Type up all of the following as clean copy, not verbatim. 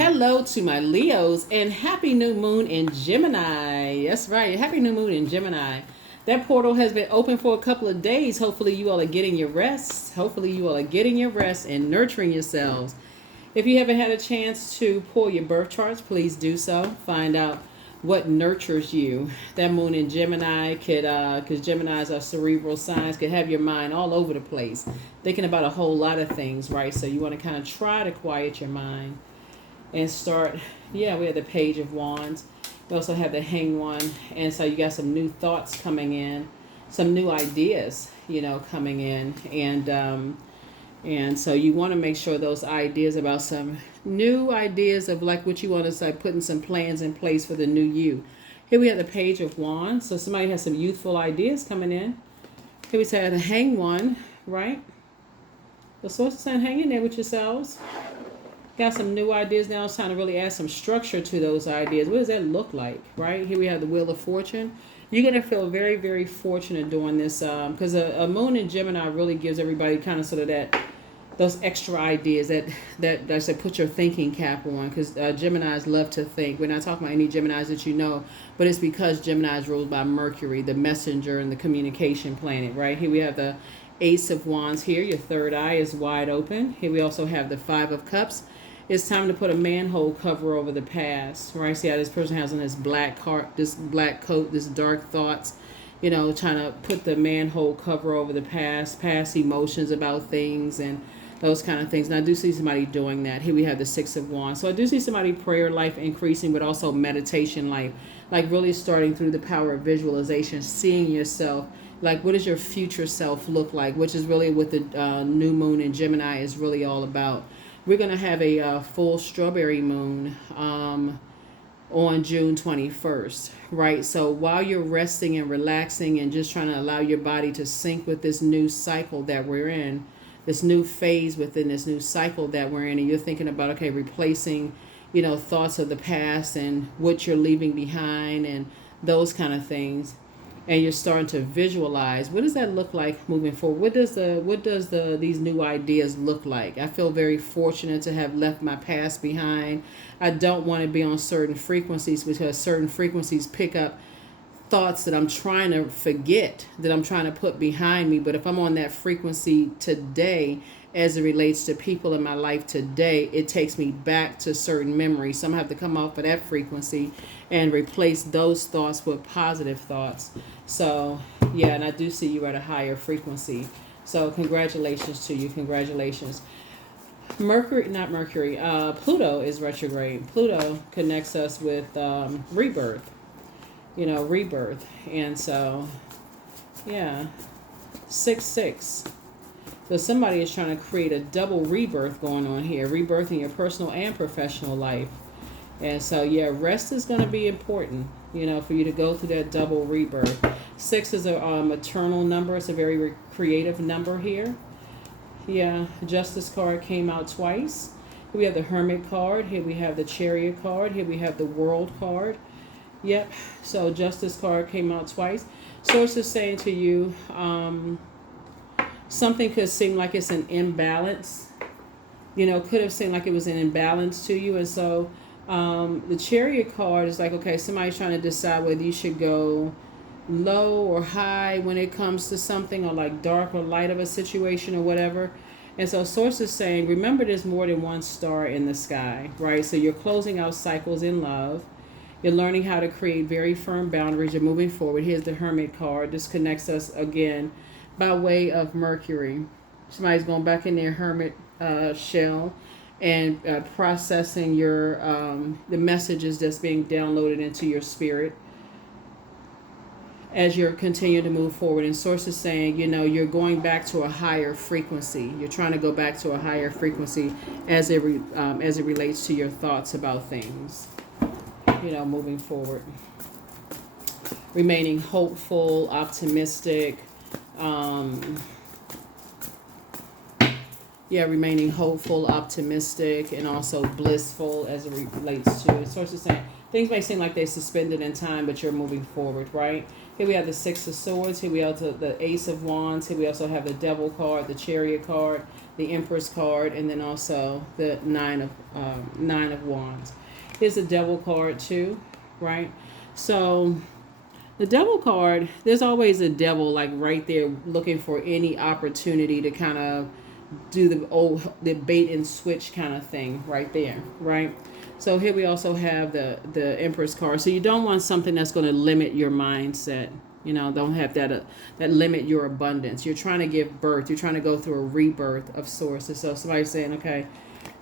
Hello to my Leos and happy new moon in Gemini. That's right, happy new moon in Gemini. That portal has been open for a couple of days. Hopefully you all are getting your rest. Hopefully you all are getting your rest and nurturing yourselves. If you haven't had a chance to pull your birth charts, please do so. Find out what nurtures you. That moon in Gemini could, because Geminis are cerebral signs, could have your mind all over the place, thinking about a whole lot of things, right? So you want to kind of try to quiet your mind and start. Yeah, we have the Page of Wands. We also have the Hanged One, and so you got some new thoughts coming in, some new ideas, coming in, and so you want to make sure those ideas about some new ideas of like what you want to say, putting some plans in place for the new you. Here we have the Page of Wands, so somebody has some youthful ideas coming in. Here we have the Hanged One, right? The Source of Sun, hang in there with yourselves. Got some new ideas now. It's time to really add some structure to those ideas. What does that look like, right? Here we have the Wheel of Fortune. You're going to feel very, very fortunate doing this because a moon in Gemini really gives everybody kind of sort of those extra ideas that I said, put your thinking cap on, because Geminis love to think. We're not talking about any Geminis that you know, but it's because Gemini is ruled by Mercury, the messenger and the communication planet, right? Here we have the Ace of Wands here. Your third eye is wide open. Here we also have the Five of Cups. It's time to put a manhole cover over the past, right? See how this person has on this black coat, this dark thoughts, trying to put the manhole cover over the past emotions about things and those kind of things. And I do see somebody doing that. Here we have the Six of Wands. So I do see somebody prayer life increasing, but also meditation life, like really starting through the power of visualization, seeing yourself. Like, what does your future self look like? Which is really what the new moon in Gemini is really all about. We're going to have a full strawberry moon on June 21st, right? So while you're resting and relaxing and just trying to allow your body to sync with this new cycle that we're in, this new phase within this new cycle that we're in, and you're thinking about, okay, replacing, thoughts of the past and what you're leaving behind and those kind of things. And you're starting to visualize, what does that look like moving forward? What does these new ideas look like? I feel very fortunate to have left my past behind. I don't want to be on certain frequencies because certain frequencies pick up thoughts that I'm trying to forget, that I'm trying to put behind me. But if I'm on that frequency today, as it relates to people in my life today, it takes me back to certain memories. So I'm going to have to come off of that frequency and replace those thoughts with positive thoughts. So, yeah, and I do see you at a higher frequency. So congratulations to you. Congratulations. Pluto is retrograde. Pluto connects us with rebirth. Rebirth. And so, yeah, 6-6. So somebody is trying to create a double rebirth going on here, rebirthing your personal and professional life. And so, yeah, rest is going to be important, for you to go through that double rebirth. 6 is a maternal number. It's a very creative number here. Yeah, Justice card came out twice. Here we have the Hermit card. Here we have the Chariot card. Here we have the World card. Yep, so Justice card came out twice. Source is saying to you, something could seem like it's an imbalance, could have seemed like it was an imbalance to you. And so the Chariot card is like, okay, somebody's trying to decide whether you should go low or high when it comes to something, or like dark or light of a situation or whatever. And so Source is saying, remember, there's more than one star in the sky, right? So you're closing out cycles in love. You're learning how to create very firm boundaries. You're moving forward. Here's the Hermit card. This connects us again by way of Mercury. Somebody's going back in their hermit shell and processing your the messages that's being downloaded into your spirit as you're continuing to move forward. And Source is saying, you're going back to a higher frequency. You're trying to go back to a higher frequency as it relates to your thoughts about things, moving forward. Remaining hopeful, optimistic, remaining hopeful, optimistic, and also blissful as it relates to. Source is saying things may seem like they're suspended in time, but you're moving forward, right? Here we have the Six of Swords. Here we have the Ace of Wands. Here we also have the Devil card, the Chariot card, the Empress card, and then also the Nine of Wands. Here's the Devil card too, right? So the Devil card, there's always a devil like right there looking for any opportunity to kind of do the bait and switch kind of thing right there, right? So here we also have the Empress card. So you don't want something that's going to limit your mindset. You know, don't have that limit your abundance. You're trying to give birth. You're trying to go through a rebirth of sorts. So somebody's saying, okay,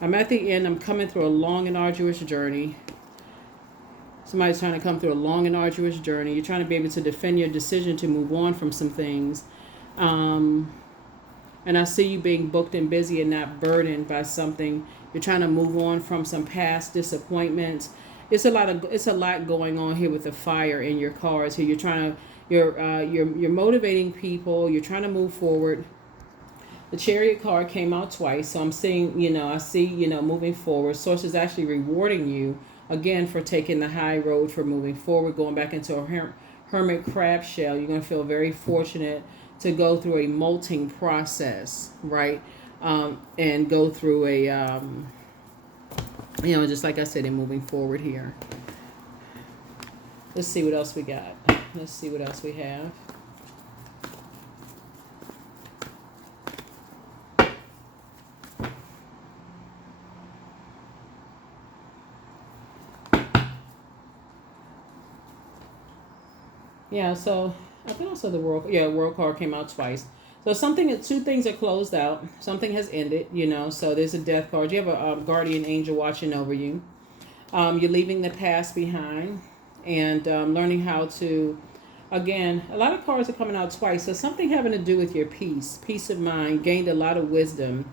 I'm at the end. I'm coming through a long and arduous journey. Somebody's trying to come through a long and arduous journey. You're trying to be able to defend your decision to move on from some things. And I see you being booked and busy and not burdened by something. You're trying to move on from some past disappointments. It's a lot going on here with the fire in your cards here. You're motivating people. You're trying to move forward. The Chariot card came out twice, so I'm seeing, I see, moving forward. Source is actually rewarding you again for taking the high road, for moving forward, going back into a hermit crab shell. You're going to feel very fortunate to go through a molting process, right? And go through a, just like I said, in moving forward here. Let's see what else we got. Let's see what else we have. Yeah, so I think also the World card came out twice. So two things are closed out. Something has ended, so there's a Death card. You have a guardian angel watching over you. You're leaving the past behind and learning how to, again, a lot of cards are coming out twice. So something having to do with your peace of mind, gained a lot of wisdom,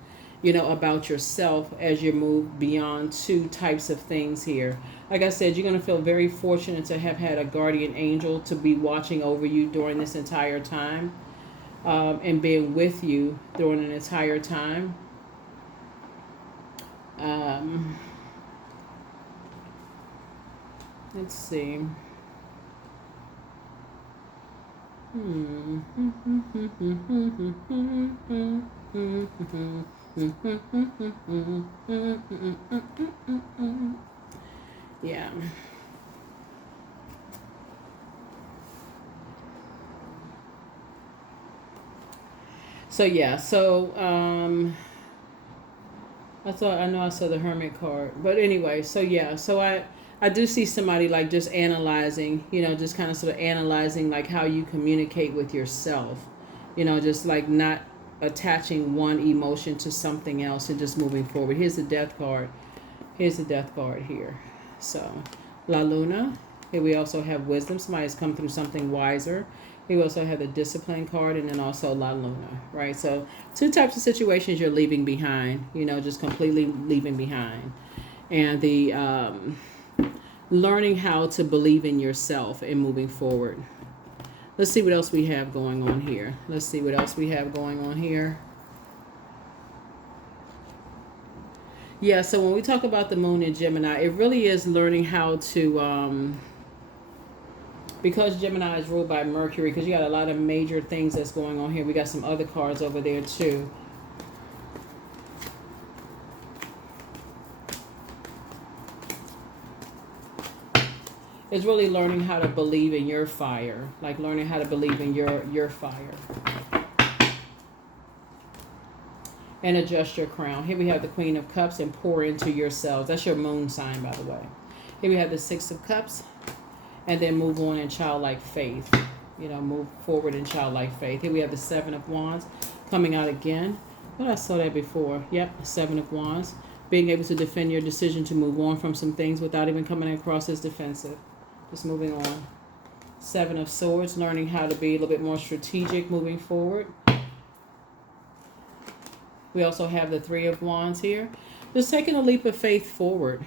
about yourself as you move beyond two types of things here. Like I said, you're going to feel very fortunate to have had a guardian angel to be watching over you during this entire time. And being with you during an entire time. Let's see. Yeah. I know I saw the Hermit card, but anyway, so I do see somebody like just analyzing, just kind of sort of analyzing like how you communicate with yourself, just like not attaching one emotion to something else and just moving forward. Here's the Death card. Here's the Death card here. So La Luna. Here we also have Wisdom. Somebody's come through something wiser. We also have the Discipline card and then also La Luna, right? So two types of situations you're leaving behind, just completely leaving behind. And the learning how to believe in yourself and moving forward. Let's see what else we have going on here. Yeah, so when we talk about the moon in Gemini, it really is learning how to... because Gemini is ruled by Mercury, because you got a lot of major things that's going on here. We got some other cards over there too. It's really learning how to believe in your fire, like learning how to believe in your fire. And adjust your crown. Here we have the Queen of Cups and pour into yourselves. That's your moon sign, by the way. Here we have the Six of Cups. And then move on in childlike faith. Move forward in childlike faith. Here we have the Seven of Wands coming out again. But I saw that before. Yep, Seven of Wands. Being able to defend your decision to move on from some things without even coming across as defensive. Just moving on. Seven of Swords. Learning how to be a little bit more strategic moving forward. We also have the Three of Wands here. Just taking a leap of faith forward.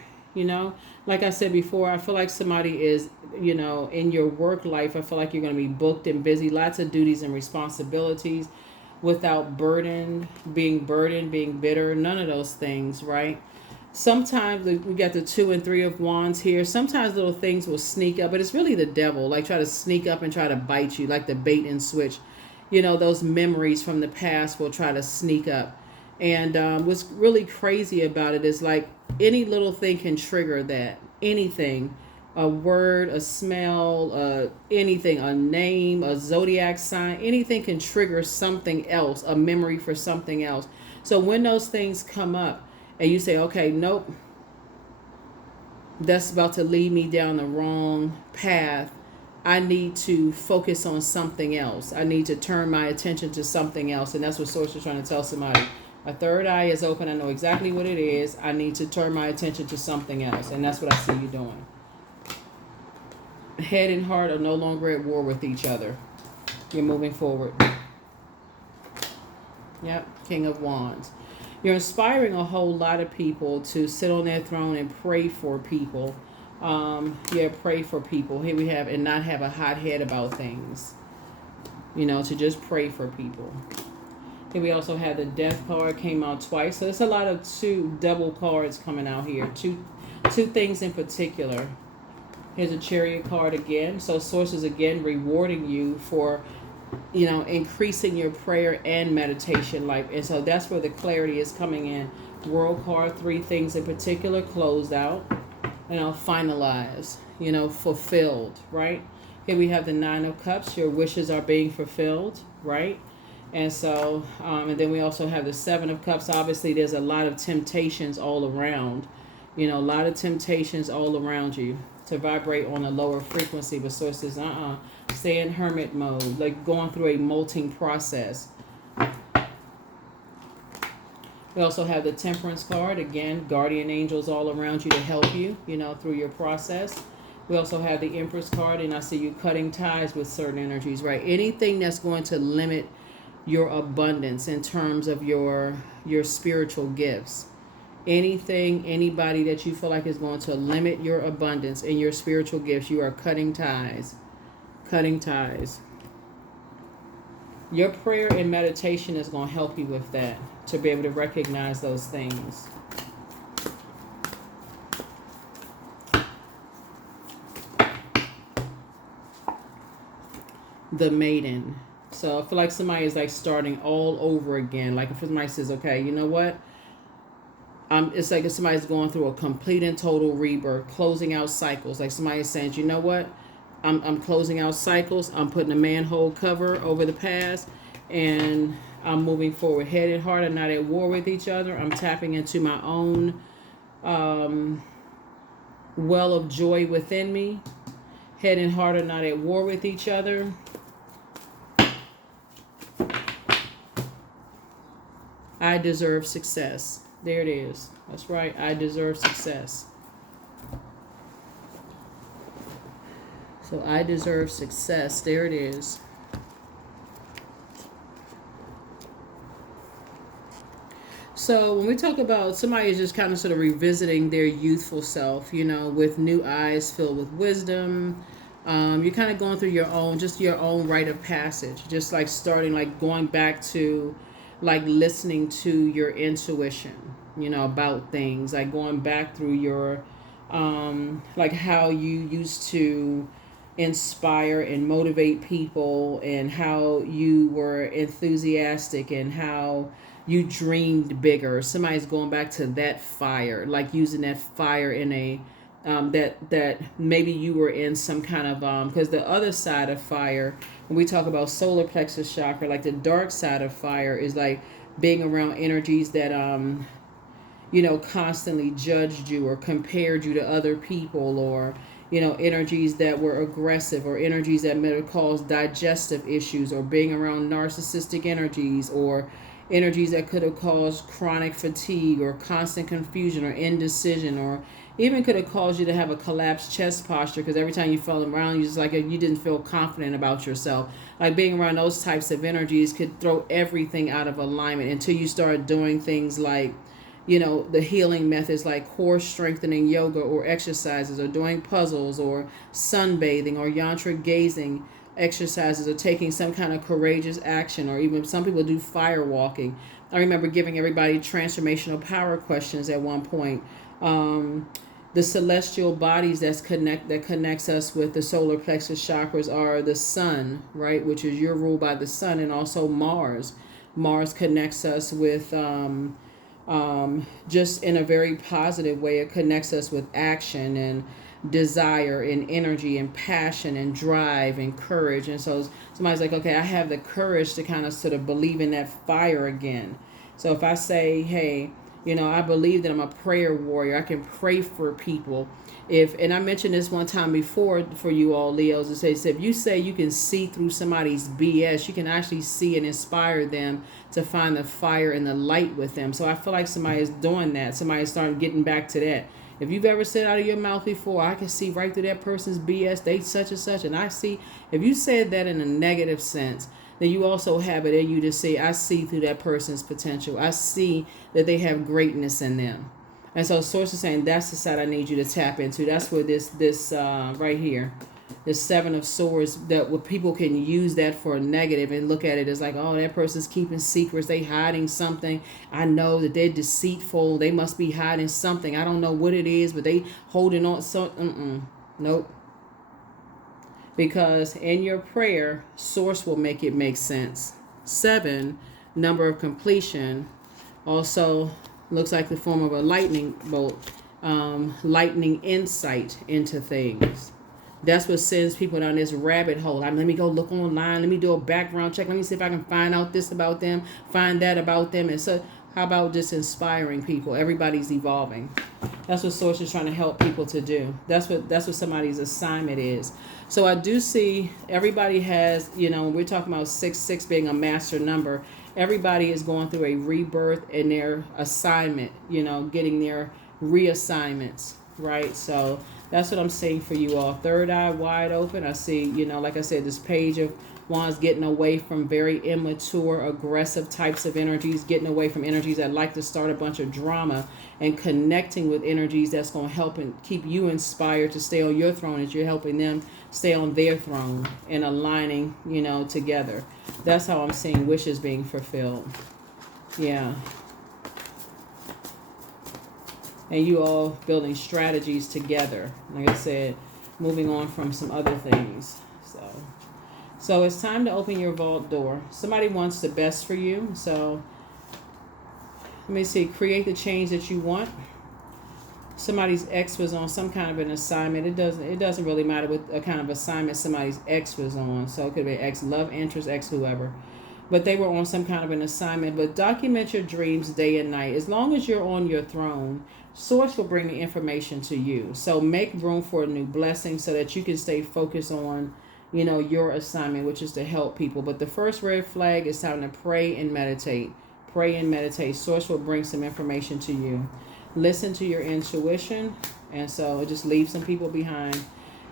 Like I said before, I feel like somebody is, in your work life, I feel like you're going to be booked and busy, lots of duties and responsibilities without being bitter, none of those things, right? Sometimes we got the 2 and 3 of wands here. Sometimes little things will sneak up, but it's really the devil, like try to sneak up and try to bite you, like the bait and switch. You know, those memories from the past will try to sneak up. And what's really crazy about it is like any little thing can trigger that. Anything, a word, a smell, anything, a name, a zodiac sign, anything can trigger something else, a memory for something else. So when those things come up and you say, okay, nope, that's about to lead me down the wrong path, I need to focus on something else. I need to turn my attention to something else. And that's what Source is trying to tell somebody. A third eye is open. I know exactly what it is. I need to turn my attention to something else. And that's what I see you doing. Head and heart are no longer at war with each other. You're moving forward. Yep, King of Wands. You're inspiring a whole lot of people to sit on their throne and pray for people. Pray for people. Here we have, and not have a hot head about things. You know, to just pray for people. Here we also have the Death card, came out twice. So there's a lot of two double cards coming out here. Two things in particular. Here's a Chariot card again. So Source is again rewarding you for, you know, increasing your prayer and meditation life. And so that's where the clarity is coming in. World card, 3 things in particular, closed out, you know, finalized, you know, fulfilled, right? Here we have the 9 of Cups. Your wishes are being fulfilled, right? And so, and then we also have the 7 of Cups. Obviously, there's a lot of temptations all around, you know, a lot of temptations all around you to vibrate on a lower frequency. But Source says, stay in hermit mode, like going through a molting process. We also have the Temperance card. Again, guardian angels all around you to help you, you know, through your process. We also have the Empress card, and I see you cutting ties with certain energies, right? Anything that's going to limit your abundance in terms of your spiritual gifts. Anything, anybody that you feel like is going to limit your abundance in your spiritual gifts, you are cutting ties. Cutting ties. Your prayer and meditation is going to help you with that, to be able to recognize those things. The Maiden. So I feel like somebody is like starting all over again. Like if somebody says, okay, you know what? It's like if somebody's going through a complete and total rebirth, closing out cycles. Like somebody is saying, you know what? I'm closing out cycles. I'm putting a manhole cover over the past, and I'm moving forward. Head and heart are not at war with each other. I'm tapping into my own well of joy within me. Head and heart are not at war with each other. I deserve success. There it is. That's right. I deserve success. So I deserve success. There it is. So when we talk about somebody is just kind of sort of revisiting their youthful self, you know, with new eyes filled with wisdom, you're kind of going through your own rite of passage, just like starting, like going back to like listening to your intuition, you know, about things, like going back through your, like how you used to inspire and motivate people, and how you were enthusiastic and how you dreamed bigger. Somebody's going back to that fire, like using that fire in a, that maybe you were in some kind of, because the other side of fire, when we talk about solar plexus chakra, like the dark side of fire is like being around energies that, you know, constantly judged you or compared you to other people, or, you know, energies that were aggressive, or energies that may have caused digestive issues, or being around narcissistic energies, or energies that could have caused chronic fatigue or constant confusion or indecision, or even could have caused you to have a collapsed chest posture, because every time you fell around, you just like you didn't feel confident about yourself. Like being around those types of energies could throw everything out of alignment until you start doing things like, you know, the healing methods like core strengthening yoga or exercises, or doing puzzles, or sunbathing, or yantra gazing exercises, or taking some kind of courageous action, or even some people do fire walking. I remember giving everybody transformational power questions at one point, The celestial bodies that connects us with the solar plexus chakras are the sun, right, which is you're ruled by the sun, and also Mars. Mars connects us with just in a very positive way. It connects us with action and desire and energy and passion and drive and courage. And so somebody's like, okay, I have the courage to kind of sort of believe in that fire again. So if I say, hey, I believe that I'm a prayer warrior, I can pray for people. And I mentioned this one time before for you all, Leos, it says if you say you can see through somebody's BS, you can actually see and inspire them to find the fire and the light with them. So I feel like somebody is doing that. Somebody is starting getting back to that. If you've ever said out of your mouth before, I can see right through that person's BS, they such and such, and I see, if you said that in a negative sense, then you also have it in you to say, I see through that person's potential. I see that they have greatness in them. And so Source is saying that's the side I need you to tap into. That's where this right here, the Seven of Swords, that where people can use that for a negative and look at it as like, oh, that person's keeping secrets. They hiding something. I know that they're deceitful. They must be hiding something. I don't know what it is, but they holding on. So, nope. Because in your prayer, Source will make it make sense. 7, number of completion, also looks like the form of a lightning bolt, lightning insight into things. That's what sends people down this rabbit hole. Let me go look online. Let me do a background check. Let me see if I can find out this about them, find that about them. And so how about just inspiring people? Everybody's evolving. That's what Source is trying to help people to do. That's what somebody's assignment is. So I do see everybody has, we're talking about 6 being a master number. Everybody is going through a rebirth in their assignment, getting their reassignments, right? So that's what I'm seeing for you all. Third eye wide open. I see, like I said, this Page of Wands getting away from very immature, aggressive types of energies, getting away from energies that like to start a bunch of drama and connecting with energies that's going to help and keep you inspired to stay on your throne as you're helping them stay on their throne and aligning, together. That's how I'm seeing wishes being fulfilled. Yeah. And you all building strategies together. Like I said, moving on from some other things. So it's time to open your vault door. Somebody wants the best for you. So let me see. Create the change that you want. Somebody's ex was on some kind of an assignment. It doesn't really matter what a kind of assignment somebody's ex was on. So it could be ex love interest, ex whoever. But they were on some kind of an assignment. But document your dreams day and night. As long as you're on your throne, Source will bring the information to you. So make room for a new blessing so that you can stay focused on, your assignment, which is to help people. But the first red flag is time to pray and meditate. Pray and meditate. Source will bring some information to you. Listen to your intuition. And so just leave some people behind.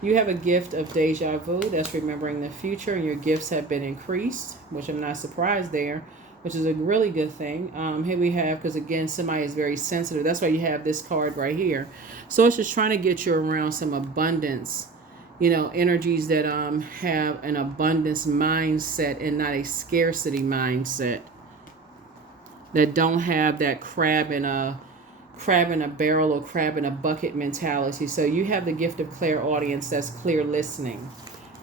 You have a gift of deja vu. That's remembering the future. And your gifts have been increased, which I'm not surprised there, which is a really good thing. Here we have, because again, somebody is very sensitive. That's why you have this card right here. So it's just trying to get you around some abundance, energies that have an abundance mindset and not a scarcity mindset. That don't have that crab in a barrel or crab in a bucket mentality. So you have the gift of clairaudience, that's clear listening.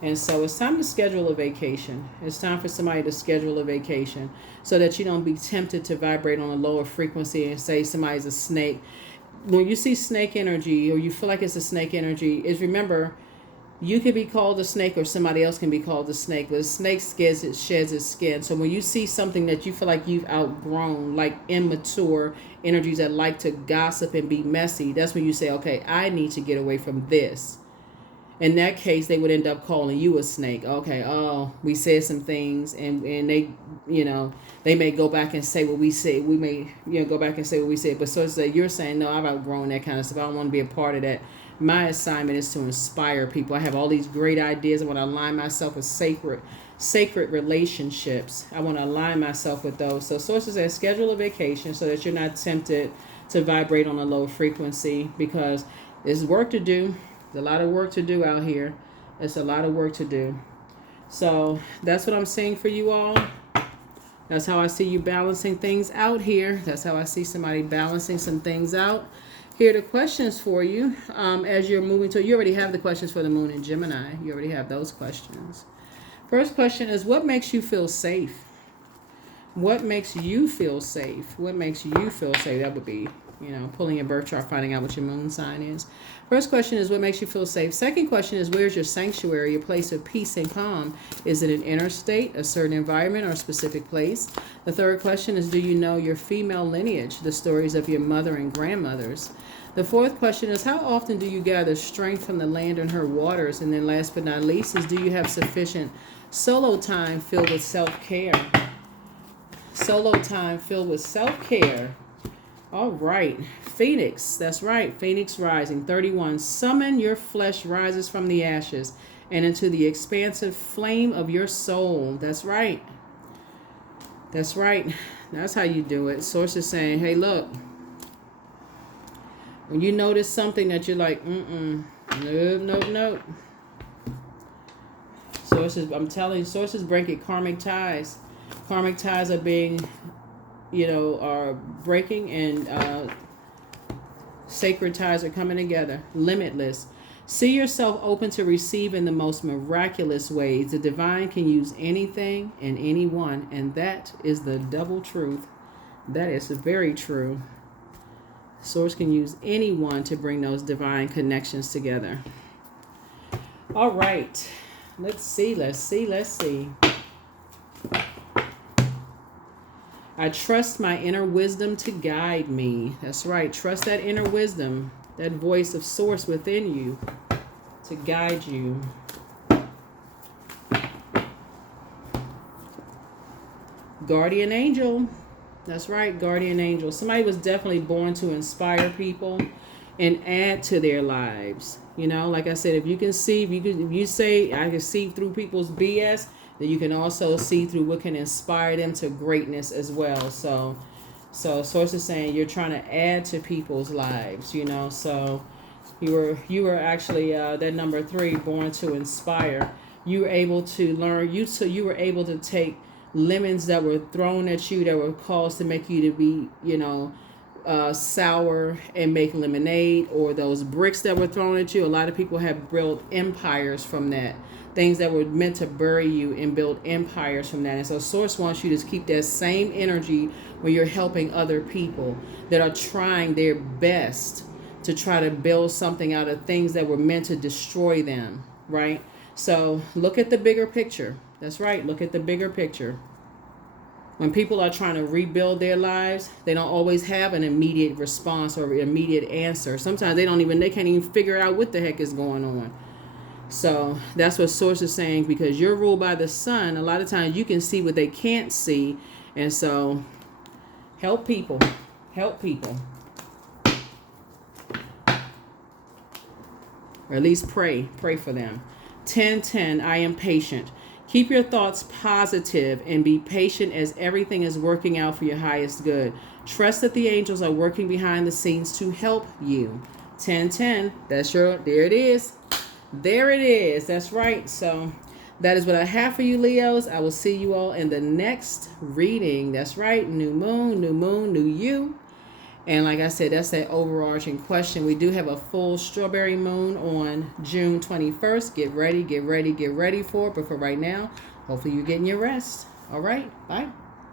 And so it's time to schedule a vacation. It's time for somebody to schedule a vacation so that you don't be tempted to vibrate on a lower frequency and say somebody's a snake. When you see snake energy or you feel like it's a snake energy, is remember, you could be called a snake or somebody else can be called a snake, but a snake sheds its skin. So when you see something that you feel like you've outgrown, like immature energies that like to gossip and be messy, that's when you say, okay, I need to get away from this. In that case, they would end up calling you a snake. Okay, we said some things and they, they may go back and say what we said. We may, go back and say what we said. But so you're saying, no, I've outgrown that kind of stuff. I don't want to be a part of that. My assignment is to inspire people. I have all these great ideas. I want to align myself with sacred relationships. I want to align myself with those. So sources say schedule a vacation so that you're not tempted to vibrate on a low frequency, because there's work to do. There's a lot of work to do out here. It's a lot of work to do. So that's what I'm saying for you all. That's how I see you balancing things out here. That's how I see somebody balancing some things out. Here are the questions for you as you're moving to. You already have the questions for the moon in Gemini. You already have those questions. First question is, what makes you feel safe? What makes you feel safe? What makes you feel safe? That would be, pulling your birth chart, finding out what your moon sign is. First question is, what makes you feel safe? Second question is, where's your sanctuary, your place of peace and calm? Is it an inner state, a certain environment, or a specific place? The third question is, do you know your female lineage, the stories of your mother and grandmothers? The fourth question is, how often do you gather strength from the land and her waters? And then last but not least is, do you have sufficient solo time filled with self-care? Solo time filled with self-care. All right. Phoenix. That's right. Phoenix rising. 31. Summon your flesh rises from the ashes and into the expansive flame of your soul. That's right. That's right. That's how you do it. Source is saying, hey, look. When you notice something that you're like, nope. Sources, I'm telling you, sources breaking karmic ties. Karmic ties are being, are breaking, and sacred ties are coming together. Limitless. See yourself open to receive in the most miraculous ways. The divine can use anything and anyone, and that is the double truth. That is very true. Source can use anyone to bring those divine connections together. All right. Let's see. I trust my inner wisdom to guide me. That's right. Trust that inner wisdom, that voice of source within you to guide you. Guardian angel. That's right. Guardian angel. Somebody was definitely born to inspire people and add to their lives. Like I said, if you say I can see through people's BS, then you can also see through what can inspire them to greatness as well. So source is saying you're trying to add to people's lives, so you were actually that number 3, born to inspire. You were able to learn, you were able to take lemons that were thrown at you that were caused to make you to be, sour and make lemonade, or those bricks that were thrown at you. A lot of people have built empires from that. Things that were meant to bury you and build empires from that. And so source wants you to keep that same energy when you're helping other people that are trying their best to try to build something out of things that were meant to destroy them, right? So look at the bigger picture. That's right. Look at the bigger picture. When people are trying to rebuild their lives, they don't always have an immediate response or immediate answer. Sometimes they can't even figure out what the heck is going on. So that's what source is saying, because you're ruled by the sun. A lot of times you can see what they can't see. And so help people. Or at least pray for them. 10:10, I am patient. Keep your thoughts positive and be patient as everything is working out for your highest good. Trust that the angels are working behind the scenes to help you. 10:10, there it is. There it is. That's right. So that is what I have for you, Leos. I will see you all in the next reading. That's right. New moon, new you. And like I said, that's that overarching question. We do have a full strawberry moon on June 21st. Get ready for it. But for right now, hopefully you're getting your rest. All right. Bye.